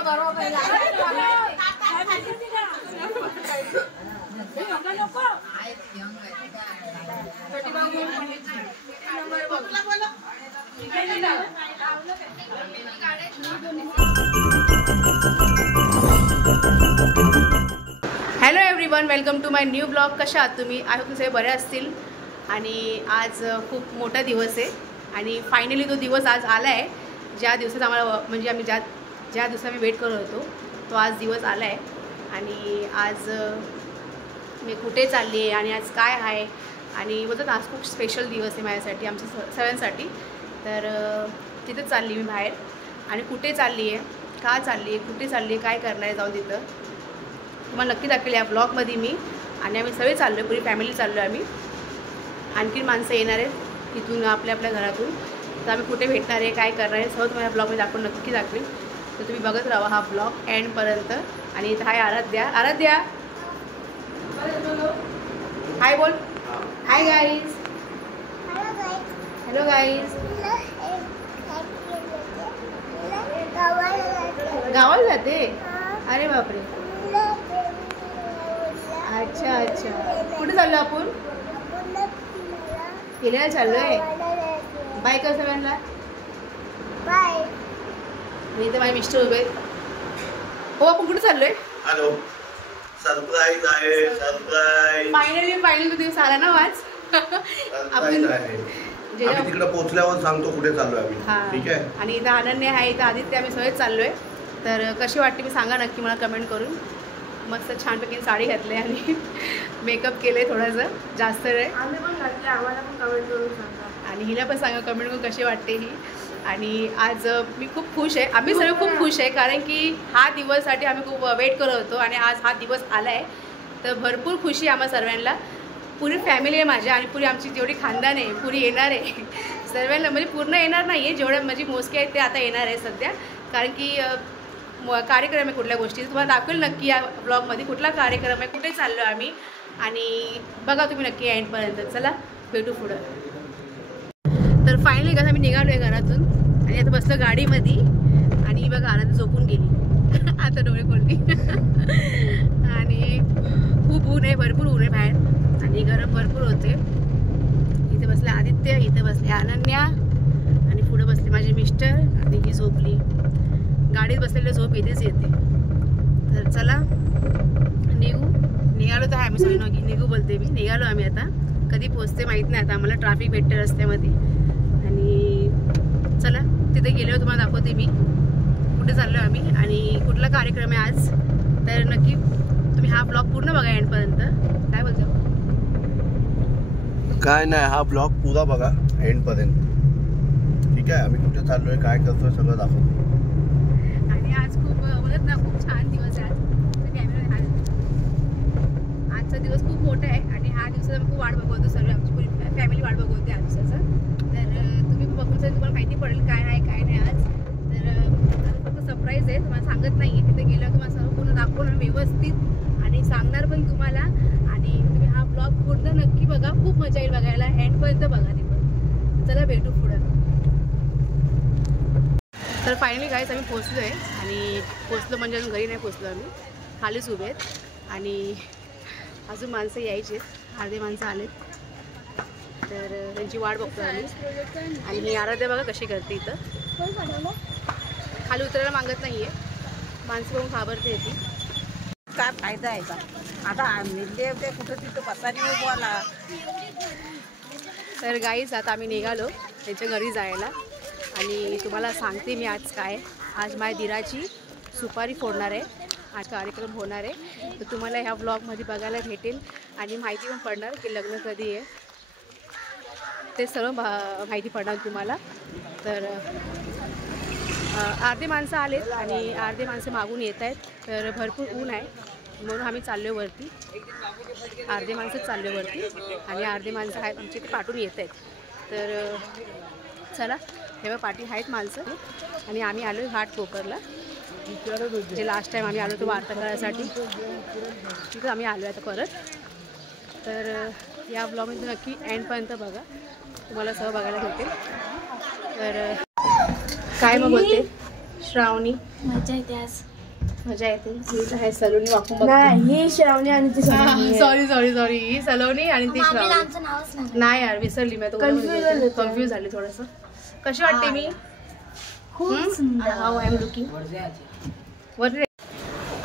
Hello everyone, welcome to my new blog. कशा आहात तुम्ही? आय होप तुम्ही सगळे बरे असतील. आणि आज खूप मोठा दिवस आहे आणि फायनली तो दिवस आज आला आहे. ज्या दिवसात आम्हाला म्हणजे आम्ही ज्या दिवसात आम्ही वेट करत होतो तो आज दिवस आला आहे. आणि आज मी कुठे चालली आहे आणि आज काय आहे आणि बोलतात आज खूप स्पेशल दिवस आहे माझ्यासाठी, आमच्या सगळ्यांसाठी. तर तिथं चालली मी बाहेर. आणि कुठे चालली आहे, का चालली आहे, कुठे चालली आहे, काय करणार आहे जाऊन तिथं तुम्हाला नक्की दाखवेल या ब्लॉगमध्ये मी. आणि आम्ही सगळे चाललो आहे, पुरी फॅमिली चाललो आहे आम्ही. आणखीन माणसं येणार आहेत तिथून आपल्या घरातून. तर आम्ही कुठे भेटणार आहे, काय करणार आहे सगळं तुम्हाला ब्लॉगमध्ये नक्की दाखवेल. तर तुम्ही बघत राहा हा ब्लॉग एंडपर्यंत. आणि इथं हाय आराध्या हाय बोल. Hi guys. Hello guys. गावाला जाते? अरे बापरे. अच्छा अच्छा. कुठे चाललो आपण? फिरायला चाललोय. बाय कर सगळ्यांना. बाय. मी इथे माझे मिस्टर उभे आहेत. हो, आपण कुठे चाललोय? हॅलो. सरप्राईज आहे. सरप्राईज. फायनली दिवस आला ना आज. आपण तिकडे पोहोचल्यावर सांगतो कुठे चाललोय आम्ही. ठीक आहे. आणि इथं अनन्य आहे, इथं आदित्य, आम्ही सगळेच चाललोय. तर कशी वाटते मी सांगा नक्की मला कमेंट करून. मस्त छानपैकी साडी घातली आणि मेकअप केले थोडंसं जास्त वेळ. आम्ही पण घातले, आम्हाला पण कमेंट करून सांगा. आणि हिला पण सांगा कमेंट करून कशी वाटते ही. आणि आज मी खूप खुश आहे, आम्ही सगळे खूप खुश आहे, कारण की हा दिवससाठी आम्ही खूप वेट करत होतो आणि आज हा दिवस आला आहे. तर भरपूर खुशी आम्हा सर्वांना. पुरी फॅमिली आहे माझ्या आणि पुरी आमची जेवढी खानदान आहे पुरी येणार आहे सर्वांना. म्हणजे पूर्ण येणार नाही आहे, जेवढं म्हणजे मोजके आहेत ते आता येणार आहे सध्या. कारण की कार्यक्रम आहे कुठल्या गोष्टी तुम्हाला दाखवेल नक्की या ब्लॉगमध्ये. कुठला कार्यक्रम आहे, कुठे चाललो आम्ही, आणि बघा तुम्ही नक्की एंडपर्यंत. चला भेटू पुढं. तर फायनली कसं आम्ही निघालो आहे घरातून आणि आता बसलो गाडीमध्ये. आणि बघा आराध्या झोपून गेली आता डोळे खोलली. आणि खूप ऊन आहे, भरपूर ऊन आहे बाहेर आणि गरम भरपूर होते. इथे बसले आदित्य, इथे बसले अनन्या आणि पुढे बसले माझे मिस्टर आणि ही झोपली. गाडीत बसलेली झोप इथेच येते. तर चला निघालो. तर आम्ही सगळी निघू बोलते मी. निघालो आम्ही आता. कधी पोहोचते माहीत नाही आता, आम्हाला ट्रॅफिक भेटते रस्त्यामध्ये. आणि चला तिथे गेल्यावर तुम्हाला दाखवते मी कुठे चाललो आम्ही आणि कुठला कार्यक्रम आहे आज. तर नक्की तुम्ही हा ब्लॉग पूर्ण बघा एंडपर्यंत. काय बोलतो? काय नाही, हा ब्लॉग पुरा बघा एंडपर्यंत. ठीक आहे. आम्ही कुठे चाललोय, काय करतोय सगळं दाखवतो. आणि आज खूप बोलत ना खूप छान दिवस आहे आज. आजचा दिवस खूप मोठा आहे आणि हा दिवसाचा खूप वाट बघवतो. सर्व आमची पूरी फॅमिली वाट बघवते आज दिवसाचं. तर तुम्ही बघून तुम्हाला माहिती पडेल काय आहे काय नाही आज. तर फक्त सरप्राईज आहे, तुम्हाला सांगत नाही आहे. तिथे गेल्यावर तुम्हाला सर्व पूर्ण दाखवणार व्यवस्थित आणि सांगणार पण तुम्हाला. आणि तुम्ही हा ब्लॉग पूर्ण नक्की बघा, खूप मजा येईल बघायला. एंडपर्यंत बघा तिथं. चला भेटू पुढं. तर फायनली गाईज आम्ही पोचलो आहे आणि पोचलो म्हणजे अजून घरी नाही पोचलो आम्ही, खालीच उभे आहेत. आणि अजून माणसं यायची आहेत, अर्धे माणसं आलेत. तर त्यांची वाट बघतो आम्ही. आणि ही आराध्या बघा कशी करते इथं. खाली उतरायला मागत नाही आहे, माणसं बघून घाबरते ती. काय फायदा आहे का आता मिळले ते कुठं तिथं पसारी बोला. तर गाईज आता आम्ही निघालो त्यांच्या घरी जायला. आणि तुम्हाला सांगते मी आज काय. आज माझ्या दिराची सुपारी फोडणार आहे, आज कार्यक्रम होणार आहे. तर तुम्हाला ह्या ब्लॉगमध्ये बघायला भेटेल आणि माहिती पण पडणार की लग्न कधी आहे ते सगळं माहिती पडणार तुम्हाला. तर अर्धे माणसं आलेत आणि अर्धे माणसं मागून येत आहेत. तर भरपूर ऊन आहे म्हणून आम्ही चाललो वरती. अर्धे माणसंच चाललो वरती आणि अर्धे माणसं आहेत आमचे ते पाठवून येत आहेत. तर चला तेव्हा पाठी आहेत माणसं. आणि आम्ही आलो घाटकोपरला, जे लास्ट टाईम आम्ही आलो तो वार्ता करायसाठी. तिथं आम्ही आलो आता परत. तर या ब्लॉगमध्ये नक्की एंडपर्यंत बघा, तुम्हाला सगळं बघायला भेटेल. तर काय मग बोलते श्रावणी मजा येते आज. मजा येते. ही सलोनी वाकून बघते. नाही, ही श्रावणी आणि ती सलोनी. सॉरी ही सलोनी आणि ती श्रावणी. आमचं नावच नाही. नाही यार विसरली मी. कन्फ्यूज झाली थोडंसं. कशी वाटते मी? खूप सुंदर. How I am looking.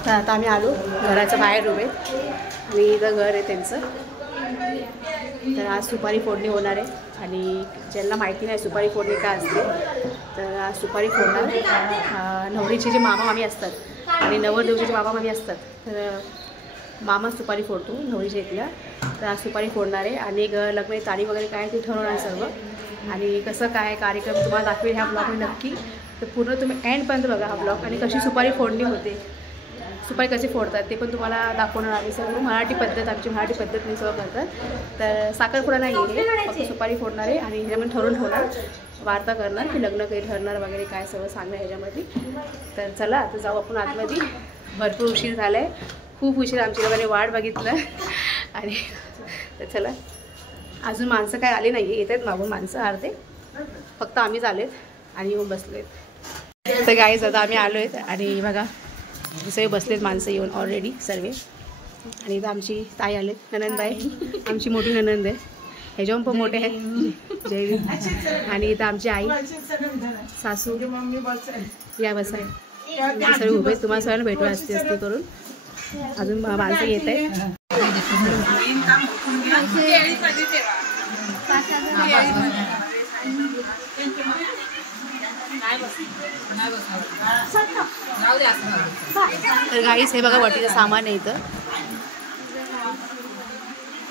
तर आता आम्ही आलो घराच्या बाहेर उभे आणि इथं घर आहे त्यांचं. तर आज सुपारी फोडणी होणार आहे आणि ज्यांना माहिती नाही सुपारी फोडणी काय असते तर आज सुपारी फोडणार. नवरीचे जे मामा मामी असतात आणि नवरदेवचे जे मामा मामी असतात तर मामा सुपारी फोडतो नवरीच्या इथल्या. तर आज सुपारी फोडणार आहे आणि लग्नाची तारीख वगैरे काय ते ठरवणार सर्व आणि कसं काय कार्यक्रम तुम्हाला दाखवेल ह्या ब्लॉगमध्ये नक्की. तर पूर्ण तुम्ही एंडपर्यंत बघा हा ब्लॉग आणि कशी सुपारी फोडणी होते सुपारी कशी फोडतात ते पण तुम्हाला दाखवणार आम्ही सर्व. मराठी पद्धत आमची मराठी पद्धतीने सर्व करतात. तर साखरपुडा नाही आहे फक्त सुपारी फोडणार आहे आणि ह्याच्यामध्ये ठरवून ठेवणार वार्ता करणार की लग्न काही ठरणार वगैरे काय सर्व सांगणार ह्याच्यामध्ये. तर चला आता जाऊ आपण आतमध्ये. भरपूर उशीर झाला आहे खूप उशीर आमच्या लोकांनी वाट बघितलं आणि तर चला. अजून माणसं काय आले नाही येत आहेत मागून माणसं अर्धे फक्त आम्हीच आलेत आणि येऊन बसलो आहेत. तर गाईज आता आम्ही आलो आहेत आणि बघा सगळे बसलेत माणसं येऊन ऑलरेडी सर्व. आणि इथं आमची ताई आलेत ननंद आहे आमची मोठी ननंद आहे ह्याच्याहून पण मोठे आहेत जय. आणि इथं आमची आई सासू या बसा आहे सर्व उभे तुम्हाला सगळ्यांना भेटू असते करून. अजून माणसं येत आहेत. तर गाईस हे बघा वटीचं सामान आहे इथं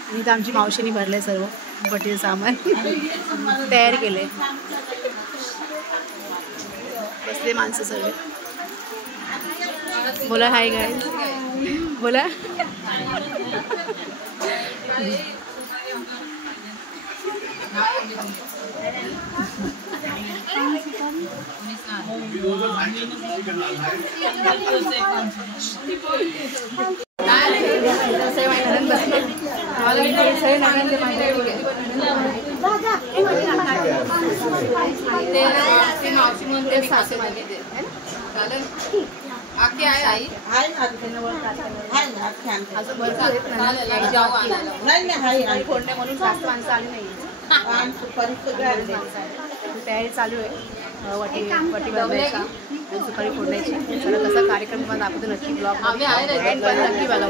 आणि इथं आमची मावशीने भरलंय सर्व वटीचं सामान तयार केलंय. बसले माणसं सर्व. बोला हाय गाईस बोला. फोडणे म्हणून जास्त माणसं आली नाही. तयारी चालू आहे वटी बनवायची सुपारी फोडण्याची. कसा कार्यक्रम तुम्हाला दाखवतो नक्की ब्लॉग नक्की बघा.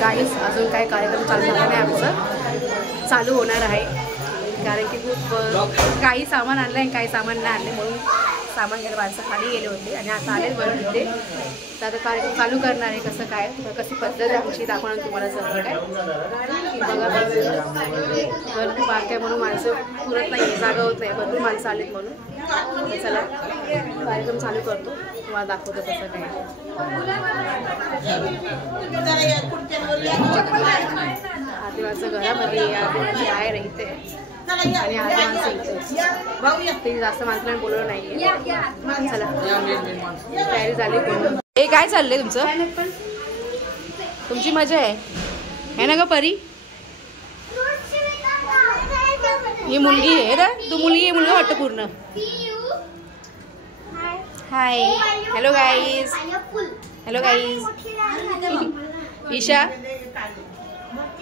गाईस अजून काय कार्यक्रम चालू झाला नाही आमचं चालू होणार आहे कारण की खूप काही सामान आणलं आहे काही सामान नाही आणले म्हणून सामान घ्यायला माणसं खाली गेले होते आणि आता आलेच बरं होते. तर आता कार्यक्रम चालू करणार आहे कसं काय कशी पद्धत आमची दाखवणार तुम्हाला सर्व काय बघा. भरपूर बाकी आहे म्हणून माणसं पुरत नाही जागा होत नाही भरपूर माणसं आलीत म्हणून. चला कार्यक्रम चालू करतो तुम्हाला दाखवतो कसं काय. आदिवासी घरामध्ये आदिवासी बाहेर इथे आणि आदिवासी ते जास्त माणसाला बोलवलं नाहीये. चला तयारी झाली. हे काय चाललंय तुमचं? तुमची मजा आहे ना ग परी? ही मुलगी आहे ना तू मुलगी आहे मुलगा वाटतं पूर्ण. Hi hello guys hello guys.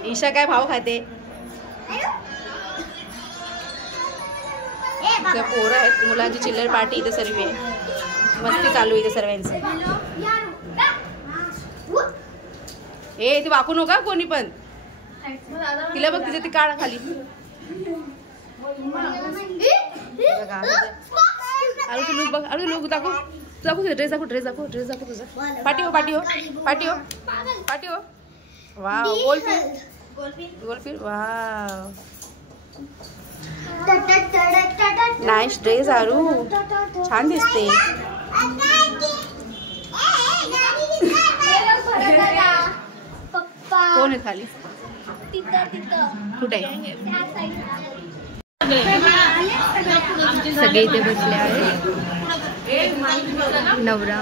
Isha काय भाव खाते? पोरं आहेत मुलांची चिल्लर पार्टी इथे सर्व आहे मस्ती चालू इथे सर्वांचं. ए ती वाकू नका कोणी पण तिला बघ तिथे ती काढा खाली. अरे तू लुक बघ अरे लुक दाखव दाखव ड्रेस दाखव तुझा. पाठी हो वाव गोल फिर वाव नाईस ड्रेस आरू छान दिसते. कोण आहे खाली कुठे सगळे इथे बसले आहेत. नवरा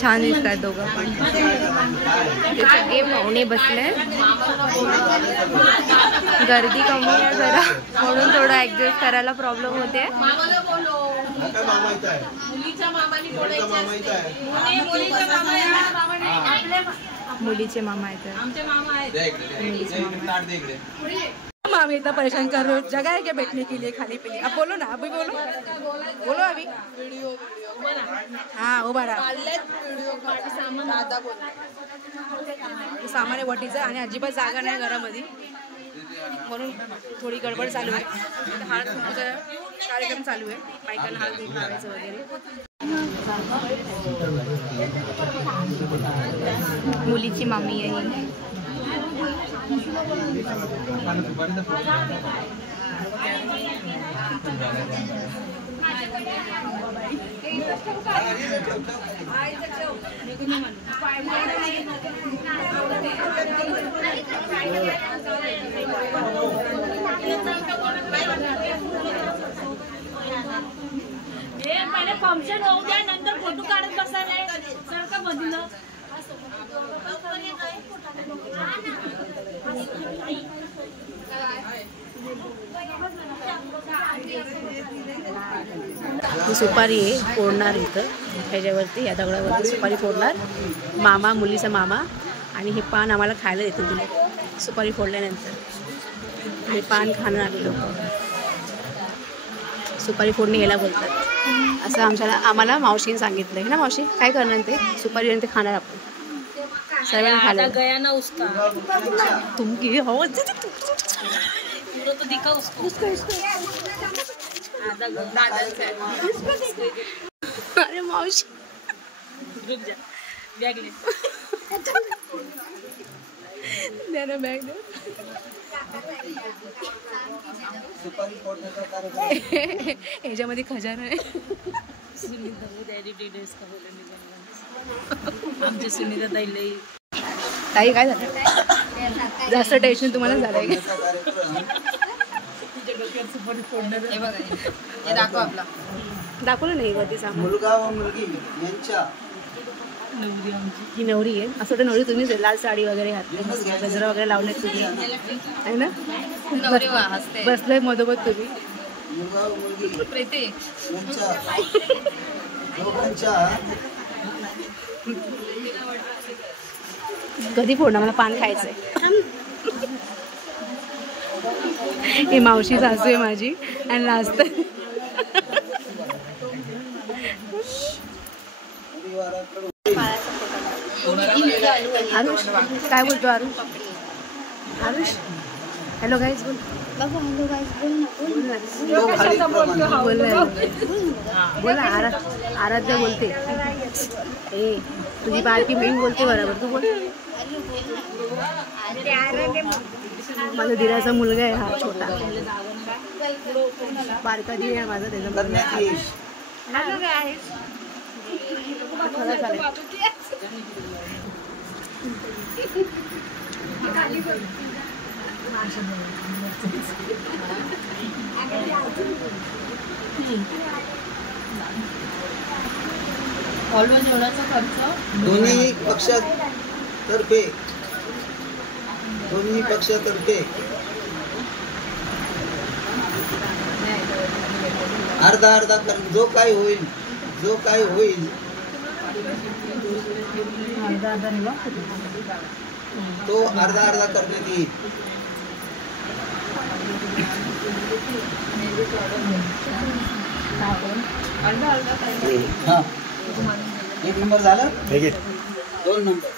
छान दिसतात दोघं पण ते सगळे पाहुणे बसले. गर्दी कमी आहे जरा म्हणून थोडं ऍडजस्ट करायला प्रॉब्लेम होते. काय मामा इथं आहे? मुलीच्या मामाने मुलीचा मामा इथं आहे. मुलीचे मामा आहेत. आमचे मामा आहेत. मामी इतना परेशान कर रहे हो, जगह है क्या बैठने के लिए खाली पीली? अब बोलो ना, अभी बोलो बोलो अभी. हाँ उभा राहा. सामान आहे वटीचं आणि अजिबात जागा नाही घरामध्ये, म्हणून थोडी गडबड चालू आहे. हळद कुंकूचा कार्यक्रम चालू आहे, बायकांना हळद कुंकू लावायचं वगैरे. मुलीची मामी आहे. पहिले फंक्शन होऊ द्या, नंतर फोटो काढत बसा नाही सारखं बदलं. ही सुपारी आहे फोडणार इथं ह्याच्यावरती, या दगडावरती सुपारी फोडणार मामा, मुलीचा मामा. आणि हे पान आम्हाला खायला देतील तुला सुपारी फोडल्यानंतर. आणि पान खाणं आले लोक. सुपारी फोडणे याला बोलतात असं आम्हाला मावशीने सांगितलं आहे ना. मावशी काय करणार ते सुपारी ते खाणार आपण सर्वांना खायला. गया ना उसका तुम की हो पूरा तो दिखा उसको. अरे मावशी रुक जा, बॅग ले. द्या ना बॅग दे. ह्याच्यामध्ये खजाना आहे. आमच्या सुनीता ताईला ताई काय झालं? जास्त टेन्शन तुम्हाला झालंय का? दाखवलं नाही वरती सामान. मुलगा व मुलगी यांच्या ही नवरी आहे. असं तर नवरी तुम्हीच आहे, लाल साडी वगैरे घातली, गजरा वगैरे लावलेत तुम्ही आहे ना. बसलोय मधोमध तुम्ही. मुलगा व मुलगी प्रीती यांच्या दोघांच्या कधी फोडणार? मला पान खायचंय. ही मावशी सासू आहे माझी आणि नाचत. आरुष काय बोलतो? आरुष हॅलो गाईज बोल. बोला. आराध्या बोलते. ए तुझी बारकी बहीण बोलते बरोबर, तू बोल. माझा दिराचा मुलगा आहे हा छोटा, बारका दीर आहे माझा, त्याचा मुलगा आहे. हॉलवर जेवणाचा खर्च दोन्ही पक्षातर्फे अर्धा अर्धा कर. जो काय होईल तो अर्धा अर्धा करण्यात येईल. हा, एक नंबर झालं. 2 नंबर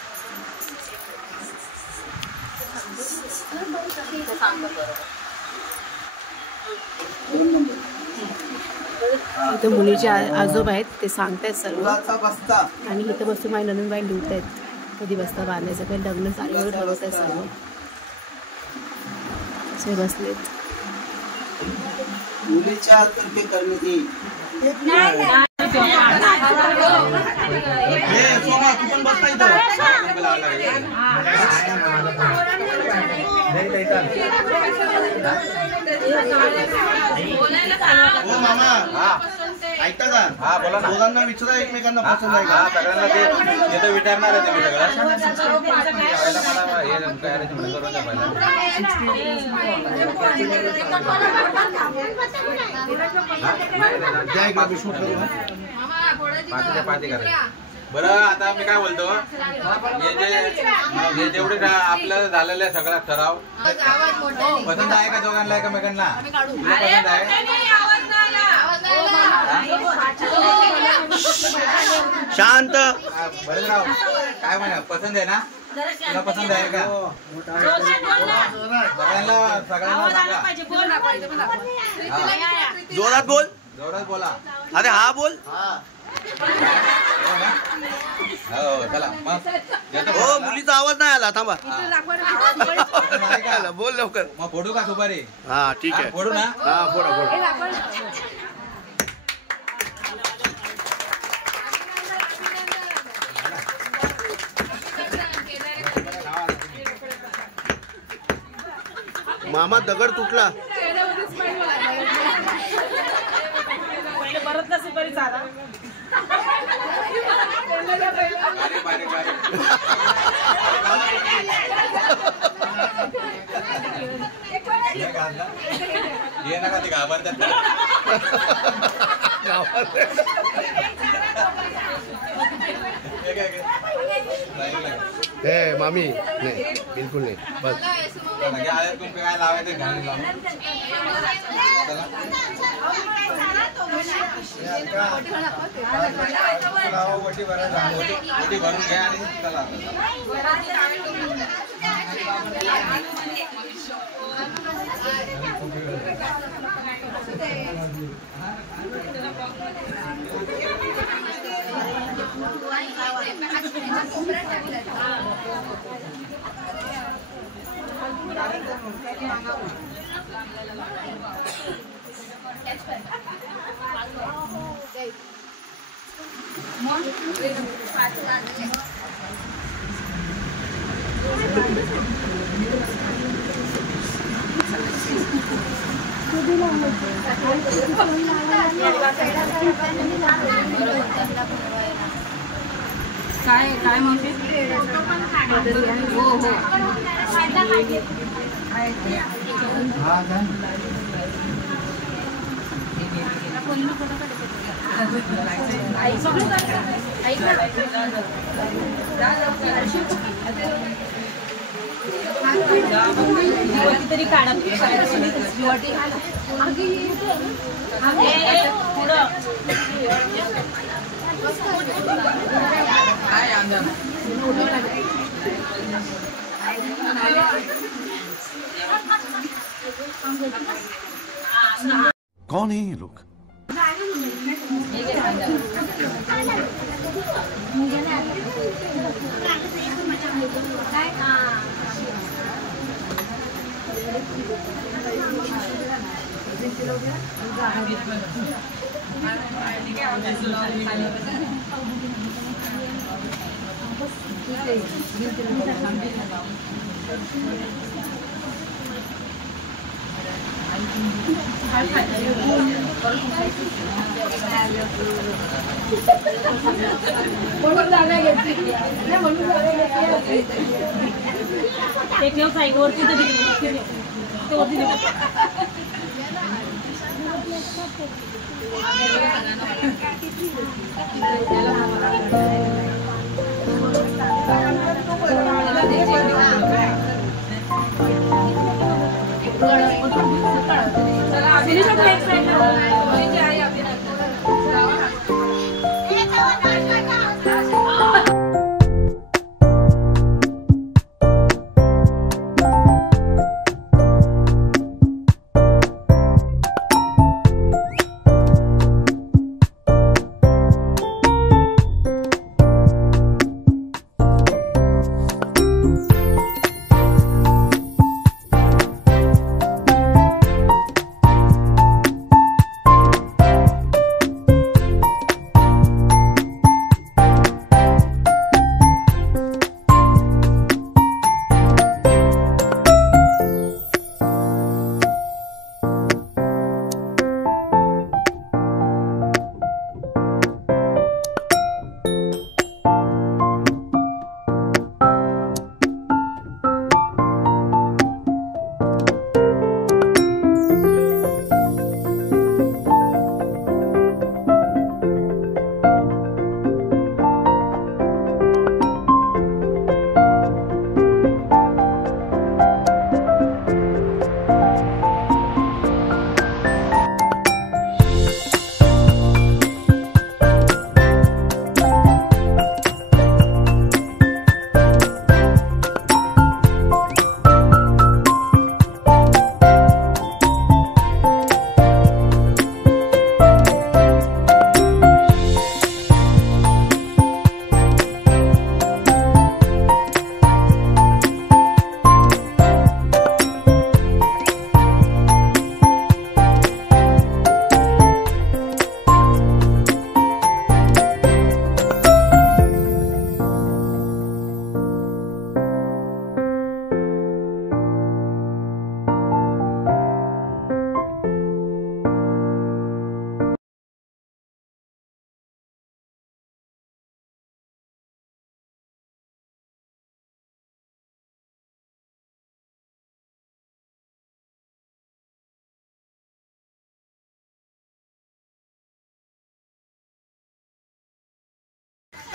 इथं मुलीचे आजोबा आहेत, ते सांगतायत सर्व. मुलाचा बस्ता आणि इथं बसून माझी नंदनबाई लिहित आहेत कधी बस्ता बांधायचं, काही लग्न तारीख ठरवत आहेत सर्व. असे बसलेत. मुलीच्या तर्फे करण्यात येईल. ऐकता का? हा बोला ना. दोघांना विचारा एकमेकांना पसंत आहे हा का? सगळ्यांना ते तर विचारणार आहे तुम्ही सगळं. पहिला मला हे करायचं म्हणून करून द्या पहिला. द्या इकडे बिस्कुट करू ना. पार्टी करा. बरं आता मी काय बोलतो हे जेवढे आपलं झालेलं आहे सगळा ठराव पसंत आहे का दोघांना एकमेकांना? तुला पसंत आहे? शांत. बरं राव काय म्हणा पसंत आहे ना? तुला पसंत आहे का? सगळ्यांना सांगा. जोरात बोल. जोरात बोला. अरे हा बोल. हो चला मग हो मुलीचा आवाज नाही आला. थांबा. बोल लवकर. मग फोडू का सुपारी? हा ठीक आहे. फोडू ना. हा फोडा फोडा. मामा दगड तुटला. परत सुपारी चाला. बारीक बारीक ये नका ते घाबरतात. ए मामी नाही बिलकुल नाही. बस काय लावायचं घालून लावून. भरून घ्या आणि चला. काय काय म्हणते? हो हो तरी काढा कौन है ये लोग?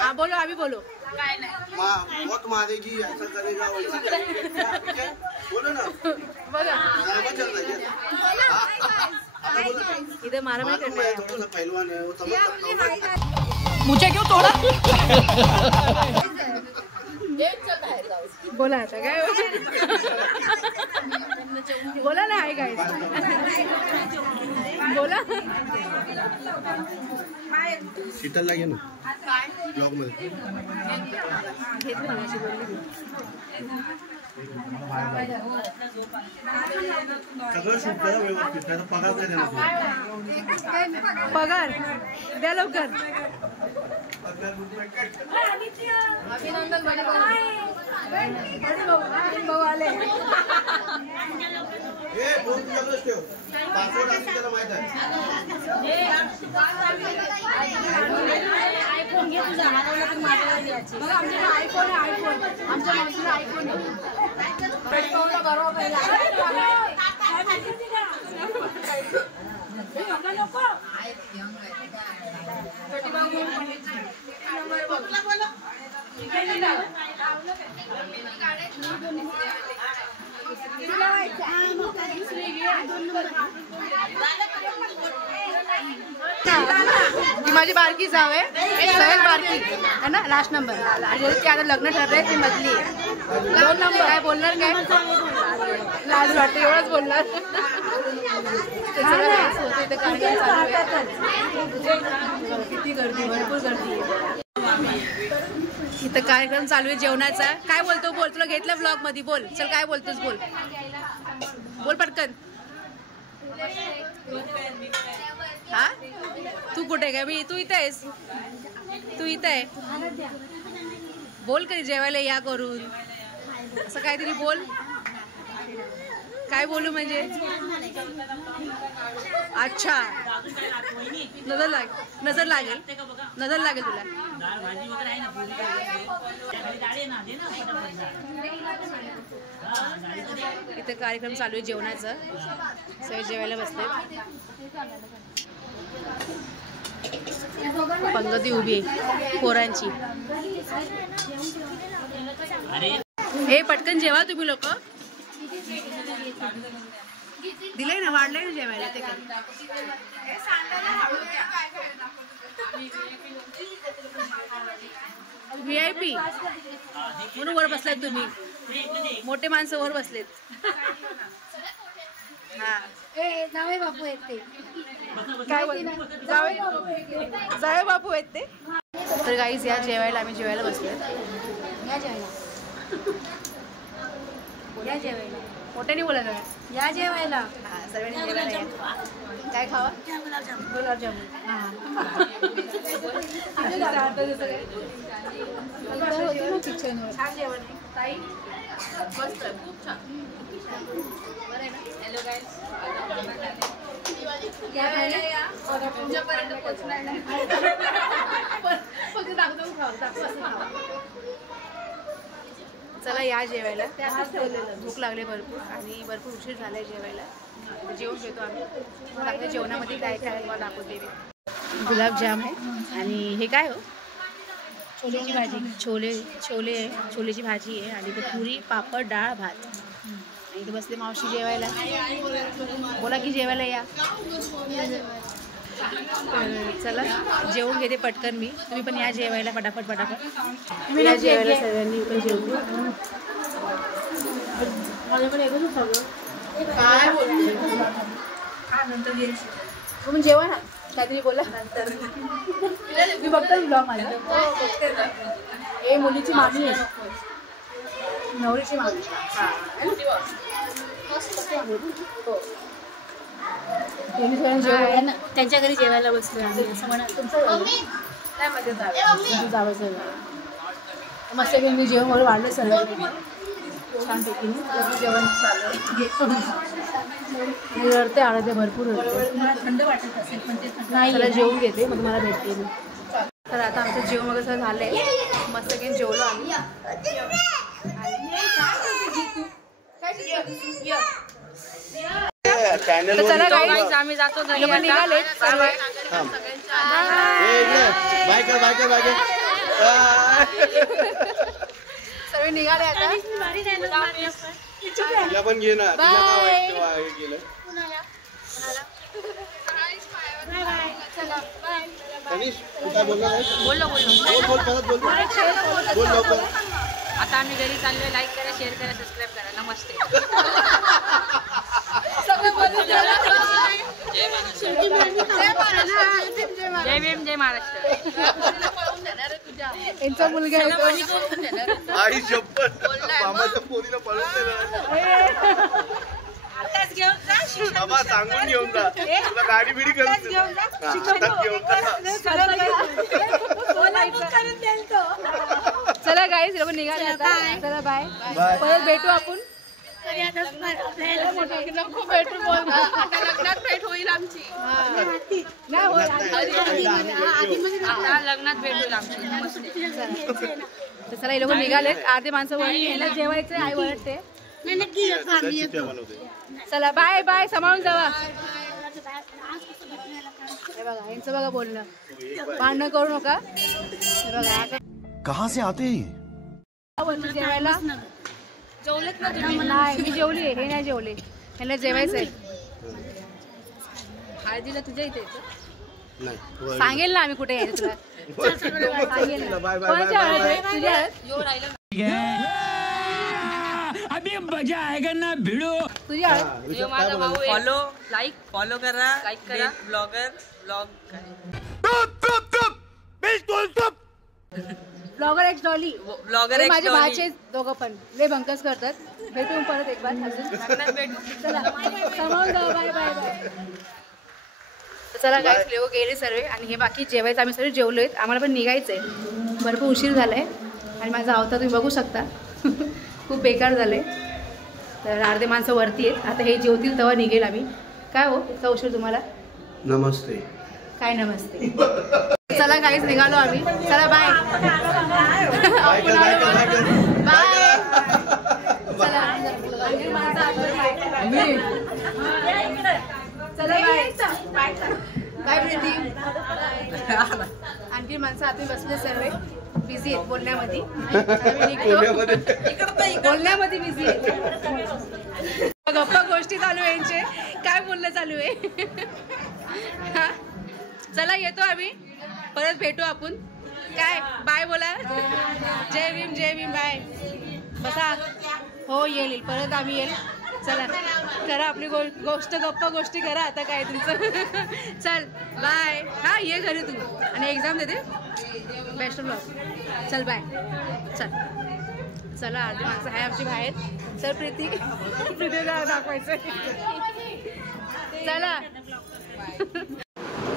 हाँ बोलो अभी बोलो. बहुत मारेगी ऐसा करेगा वैसा करेगा ठीक है बोलो ना बघा ड्रामा चल रहा है आता बोलो इधर मारा मैं करना है. थोड़ा सा पहलवान है वो समझ सकता हूँ मुझे क्यों तोड़ा. बोला आता काय बोला ना आहे काय बोला. शीतलला घे ना ब्लॉग मध्ये घेतलं ना अशी बोलली. सगळं शूट करा व्यवस्थित त्याचा पगार काय देणार पगार द्या लवकर. अभिनंदन भाऊ आले. ए फोन तुझ्याकडेच ठेव पासवर्ड असं त्याला माहित आहे. आयफोन घे तुझा हरवला तर माझ्याला द्यायची. बघा आमच्याकडे आयफोन आहे. आयफोन आमच्या माणसाला आयफोन आहे. ती माझी बारकी जाव आहे. सहज बारकी है ना लास्ट नंबर. ती आता लग्न ठरलंय ती मधली 2 नंबर. काय बोलणार काय लाज वाटते एवढंच बोलणार. किती गर्दी भरपूर गर्दी आहे. इथं कार्यक्रम चालू आहे जेवणाचा. काय बोलतो बोल. तुला घेतलं ब्लॉग मध्ये बोल. चल काय बोलतोस बोल. बोल पटकन. हा तू कुठे काय. मी तू इथं आहेस. तू इथं आहे. बोल कधी जेवायला या करून असं काहीतरी बोल. काय बोलू म्हणजे. अच्छा नजर लागेल तुला. इथे कार्यक्रम चालू आहे जेवणाचा. सगळे जेवायला बसले. पंगती उभी आहे पोरांची. हे पटकन जेवा तुम्ही लोक. दिलंय ना वाढलंय ना जेवायला ते काय. VIP म्हणून वर बसलात तुम्ही. मोठे माणसं वर बसलेत. हा जावे बापू येते. काय जावे बापू आहेत ते. तर गाईज या जेवायला आम्ही जेवायला बसलो. या जेवायला मोठ्याने बोला जरा. या जेवायला. हा सर्वांनी जेवायला या. काय खावा. गुलाबजामुन. छान जेवण आहे ताई. मस्त खूप छान. बरं आहे ना. हॅलो गाईज तुमच्यापर्यंत पोचणार नाही. फक्त दाखवून खावा. चला या जेवायला. भूक लागले भरपूर आणि भरपूर उशीर झालाय जेवायला. जेवण घेतो आम्ही. आपल्या जेवणामध्ये काय काय मला दाखवते. गुलाबजाम आहे आणि हे काय हो छोलेची भाजी. छोले आहे. छोलेची भाजी आहे आणि ते पुरी पापड डाळ भात. आणि इथे बसले मावशी जेवायला. बोला की जेवायला या. चला जेवून घेते पटकन मी. तुम्ही पण या जेवायला फटाफट. या जेवायला सगळ्यांनी पण जेवू. काय तुम्ही जेवा ना. काहीतरी बोला. मी बघतो ब्लॉग माझा. हे मुलीची मामी आहे. नवरीची मामी. त्यांच्या घरी जेवायला बसलो आम्ही. असं म्हणा तुमचं जावं मस्त मी जेवण वगैरे वाढलं सगळं छानपैकी. जेवण चाललं रडते आळते भरपूर होते. थंड वाटत असेल पण ते नाही. त्याला जेवून घेते मग मला भेटते मी. तर आता आमचं जेवण वगैरे सगळं झालंय. मस्त काही जेवलो आम्ही. चला गाईज आम्ही जातो घरी. निघाले सर्व. बाय कर सर्व निघाले आता. तिला पण घे ना. आता आम्ही घरी चाललोय. लाईक करा, शेअर करा, सबस्क्राईब करा. नमस्ते. जय भीम, जय महाराष्ट्र. यांचा मुलगा आई शपथ मामाच्या पोरीला पळून देणार. बाबा सांगून घेऊन जा. तुला गाडी बिडी करून घेऊन चला गाईस लोक निघाले आता. चला बाय. परत भेटू आपण. खूप भेटू. आता लग्नात भेट होईल आमची. लग्नात भेटू आमची. चला हे लोक निघालेत. अर्धे माणसं वर जेवायचे. आई वरडते. चला बाय बाय. सांभाळून जावा. हे बघा यांचं बघा बोलणं. भांडण करू नका. हे बघा कहाँ से आते जेवायला. जेवलेत ना तुम्ही? नाही मी जेवली. हे नाही जेवले. ह्यांना जेवायचंय. हळदीला तुझ्या इथे सांगेल ना आम्ही कुठे यायचं तुला. सांगेल ना. कोणाच्या हळद आहे? तुझ्या हळद. अभी मजा आएगा ना भिड़ो. तुझी हळद. माझा भाऊ आहे. फॉलो करा. लाईक करा. Blogger x Dolly. माझे भाचे दोघं पण लय भंकस करतात. भेटून परत एक बार अजून. चला सांभाळून जाऊ. Bye bye bye. चला गाईस लोक गेले सर्व आणि हे बाकी जेवायचं आम्ही सर्व जेवलोय. आम्हाला पण निघायचंय. भरपूर उशीर झालाय आणि माझा अवतार तुम्ही बघू शकता. खूप बेकार झालंय. तर अर्धे माणसं वरती आहेत. आता हे जेवतील तेव्हा निघेल आम्ही. काय हो इतका उशीर तुम्हाला? नमस्ते. काय नमस्ते. चला गाईस निघालो आम्ही. चला बाय बाय. चला बाय. काय प्रीती. आणखी माणसं आत बसले सर्व बिझी आहेत बोलण्यामध्ये. बोलण्यामध्ये बिझी आहेत. गप्पा गोष्टी चालू आहे यांचे. काय बोलणं चालू आहे. चला येतो आम्ही. परत भेटू आपण. काय बाय बोला. जय भीम, जय भीम. बाय. बसा. हो येईल परत आम्ही येईल. चला करा आपली गोष्ट. गप्पा गोष्टी करा आता. काय तुमचं. चल बाय. हा ये घरी तू आणि एक्झाम देते. बेस्ट ऑफ लक. चल बाय. चल चला अर्धी माणसं आहे आमची बाहेर. चल प्रीती. प्रीतीला दाखवायचं. चला.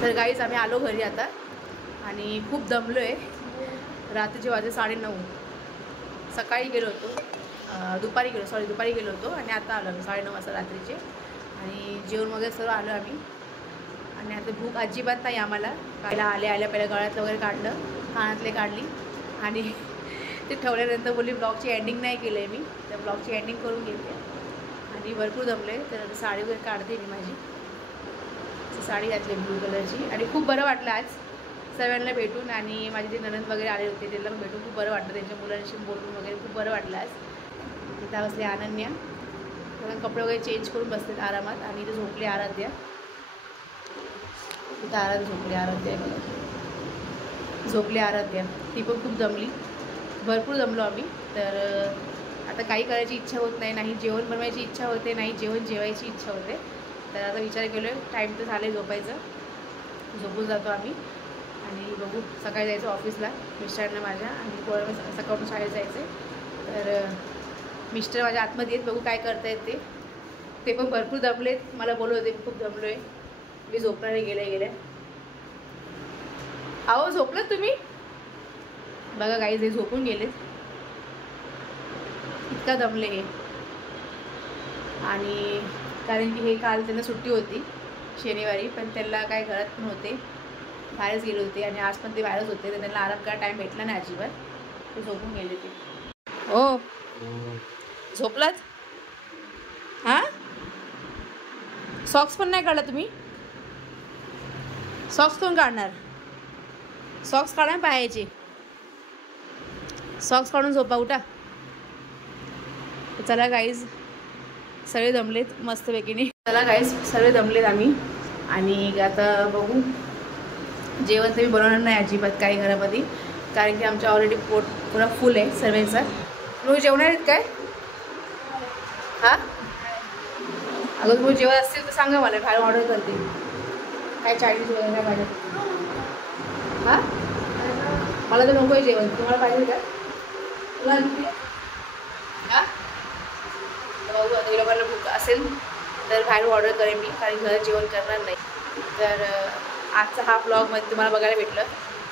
तर गाईस आम्ही आलो घरी आता आणि खूप दमलो आहे. रात्रीचे वाजले 9:30. सकाळी गेलो होतो. दुपारी गेलो होतो आणि आता आलो आम्ही 9:30 वाजता रात्रीचे. आणि जेवण वगैरे सर्व आलो आम्ही. आणि आता भूक अजिबात नाही आम्हाला. पहिला आल्या पहिल्या गळ्यातलं वगैरे काढलं. कानातले काढली आणि ते ठेवल्यानंतर बोलली ब्लॉगची एंडिंग नाही केलं आहे मी. तर ब्लॉगची एंडिंग करून घेते. आणि भरपूर दमले. तर साडी वगैरे काढते मी माझी. साडी घातली ब्लू कलरची आणि खूप बरं वाटलं आज सर्वांना भेटून. आणि माझे ते ननंद वगैरे आले होते त्यांना पण भेटून खूप बरं वाटलं. त्यांच्या मुलांशी बोलून वगैरे खूप बरं वाटलं आज. तिथं बसले अनन्या. कपडे वगैरे चेंज करून बसलेत आरामात. आणि इथे झोपली आराध्या. तिथं आराध्या झोपली आराध्या. ती पण खूप दमली. भरपूर दमलो आम्ही. तर आता काही करायची इच्छा होत नाही. नाही जेवण बनवायची इच्छा होते. नाही जेवायची इच्छा होते. तर आता विचार केलो आहे टाईम तर झालं आहे झोपायचं. झोपून जातो आम्ही. आणि बघू सकाळी जायचं ऑफिसला मिस्टरांना माझ्या. आणि पोरांना सकाळून शाळेत जायचं आहे. तर मिस्टर माझ्या आतमध्ये आहेत. बघू काय करतायत ते पण भरपूर दमलेत. मला बोलत होते खूप दमलो आहे मी झोपणारे गेल्या. अहो झोपलात तुम्ही? बघा काही जे झोपून गेलेत. इतका दमले हे. आणि कारण की हे काल त्यांना सुट्टी होती शनिवारी. पण त्यांना काय घरात पण होते. बाहेरच गेले होते. आणि आज पण ते बाहेरच होते. तर त्यांना आराम करायला टाईम भेटला नाही अजिबात. ते झोपून गेले ते. हो झोपलात? हां सॉक्स पण नाही काढला तुम्ही? सॉक्स कोण काढणार? सॉक्स काढा पायाचे. सॉक्स काढून झोपा उठा. चला गाईज सगळे दमलेत मस्तपैकीने. चला गाईज सगळे दमलेत आम्ही आणि आता बघू. जेवण तर मी बनवणार नाही अजिबात काही घरामध्ये, कारण की आमच्या ऑलरेडी पोट पुरा फुल आहे सर्वांचा. तुम्ही जेवणार आहेत काय? हां अगं तुम्ही जेवण असतील तर सांगा मला, बाहेर ऑर्डर करते. काय चायनीज वगैरे काय पाहिजे? हां मला तर नको आहे जेवण. तुम्हाला पाहिजे का? तुला हां बघू आता लोकांना भूक असेल तर बाहेर ऑर्डर करेन मी, कारण घरात जेवण करणार नाही. तर आजचा हा ब्लॉगमध्ये तुम्हाला बघायला भेटलं.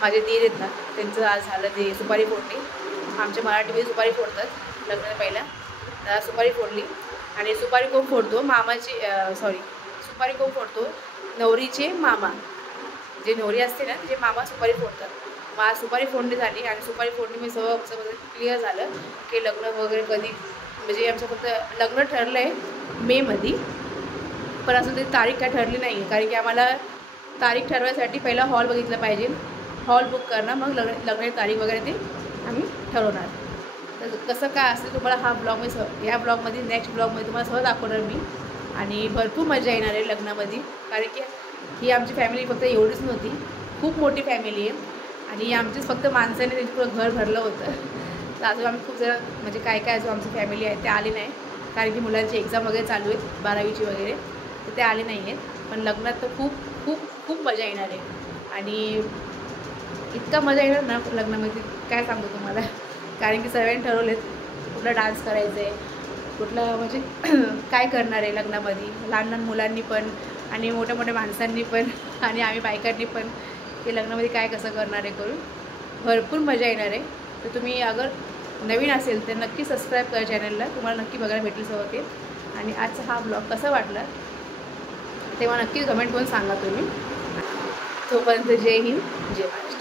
माझे दीर आहेत ना, त्यांचं आज झालं ते सुपारी फोडणी. आमच्या मराठीमध्ये सुपारी फोडतात लग्नाला पहिला. तर सुपारी फोडली आणि सुपारी कोण फोडतो? मामाची सुपारी कोण फोडतो? नवरीचे मामा, जे नवरी असते ना जे मामा सुपारी फोडतात. मग आज सुपारी फोडणी झाली आणि सुपारी फोडणी मी सगळं क्लिअर झालं की लग्न वगैरे कधी, म्हणजे आमचं फक्त लग्न ठरलं आहे मेमध्ये, पण अजून तरी तारीख काय ठरली नाही आहे. कारण की आम्हाला तारीख ठरवायसाठी पहिला हॉल बघितला पाहिजे. हॉल बुक करणं, मग लग्नाची तारीख वगैरे ते आम्ही ठरवणार. तर कसं काय असेल तुम्हाला हा ब्लॉग मी ह्या ब्लॉगमध्ये नेक्स्ट ब्लॉगमध्ये तुम्हाला सगळं दाखवणार मी. आणि भरपूर मजा येणार आहे लग्नामध्ये, कारण की ही आमची फॅमिली फक्त एवढीच नव्हती, खूप मोठी फॅमिली आहे. आणि आमचीच फक्त माणसाने त्यांचं पुरं घर भरलं होतं. तर अजून आम्ही खूप जण म्हणजे काय काय अजून आमची फॅमिली आहे ते आली नाही, कारण की मुलांची एक्झाम वगैरे चालू आहेत 12वीची वगैरे, तर ते आले नाही आहेत. पण लग्नात तर खूप खूप खूप मजा येणार आहे. आणि इतका मजा येणार ना लग्नामध्ये काय सांगू तुम्हाला, कारण की सर्वांनी ठरवलेत कुठला डान्स करायचा आहे, कुठला म्हणजे काय करणार आहे लग्नामध्ये, लहान लहान मुलांनी पण आणि मोठ्या मोठ्या माणसांनी पण आणि आम्ही बायकांनी पण, की लग्नामध्ये काय कसं करणार आहे करून. भरपूर मजा येणार आहे. तर तुम्ही अगर नवीन असेल तर नक्की सबस्क्राईब करा चॅनलला, तुम्हाला नक्की बघायला भेटेल सगळं ते. आणि आजचा हा ब्लॉग कसा वाटला तेव्हा नक्की कमेंट करून सांगा तुम्ही. तोपर्यंत जय हिंद जय महाराष्ट्र.